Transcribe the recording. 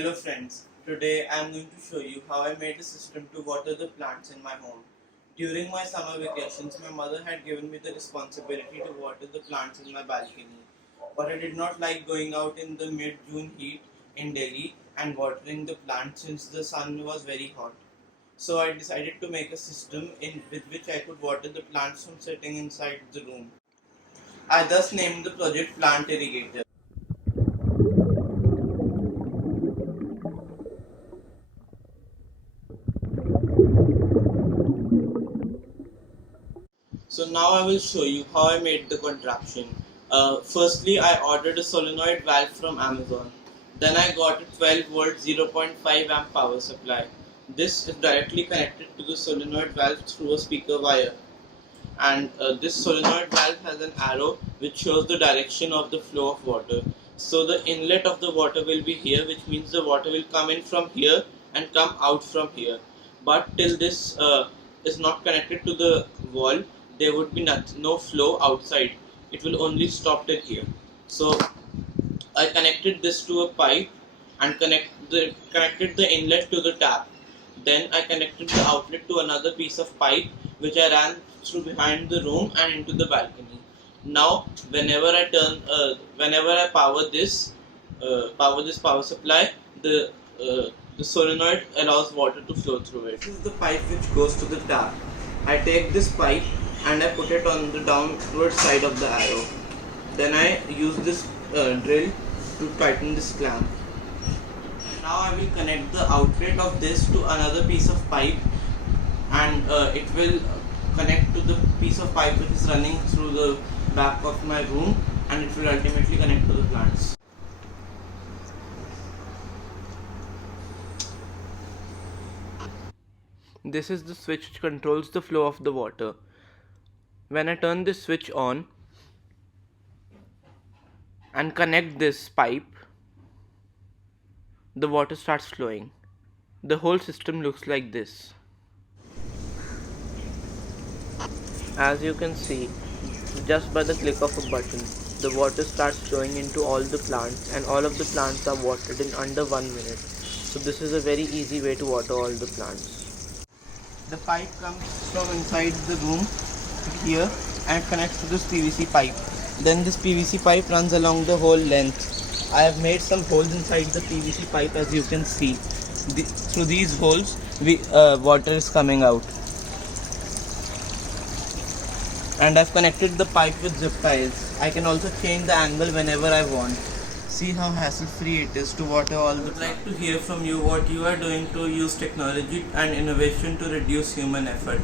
Hello friends, today I am going to show you how I made a system to water the plants in my home. During my summer vacations, my mother had given me the responsibility to water the plants in my balcony. But I did not like going out in the mid-June heat in Delhi and watering the plants since the sun was very hot. So I decided to make a system with which I could water the plants from sitting inside the room. I thus named the project Plant Irrigator. So now I will show you how I made the contraption. Firstly, I ordered a solenoid valve from Amazon. Then I got a 12 volt 0.5 amp power supply. This is directly connected to the solenoid valve through a speaker wire. And this solenoid valve has an arrow which shows the direction of the flow of water. So the inlet of the water will be here, which means the water will come in from here and come out from here. But till this is not connected to the wall, there would be no flow outside. It will only stop till here. So I connected this to a pipe and connected the inlet to the tap. Then I connected the outlet to another piece of pipe which I ran through behind the room and into the balcony. Now, whenever I power this power supply, the solenoid allows water to flow through it. This is the pipe which goes to the tap. I take this pipe and I put it on the downward side of the arrow. Then I use this drill to tighten this clamp. Now I will connect the outlet of this to another piece of pipe, and it will connect to the piece of pipe which is running through the back of my room, and it will ultimately connect to the plants. This is the switch which controls the flow of the water. When I turn this switch on and connect this pipe, the water starts flowing. The whole system looks like this. As you can see, just by the click of a button, the water starts flowing into all the plants, and all of the plants are watered in under 1 minute. So this is a very easy way to water all the plants. The pipe comes from inside the room here and connects to this PVC pipe. Then this PVC pipe runs along the whole length. I have made some holes inside the PVC pipe, as you can see. Through these holes, water is coming out. And I've connected the pipe with zip ties. I can also change the angle whenever I want. See how hassle-free it is to water all the plants. I would like to hear from you what you are doing to use technology and innovation to reduce human effort.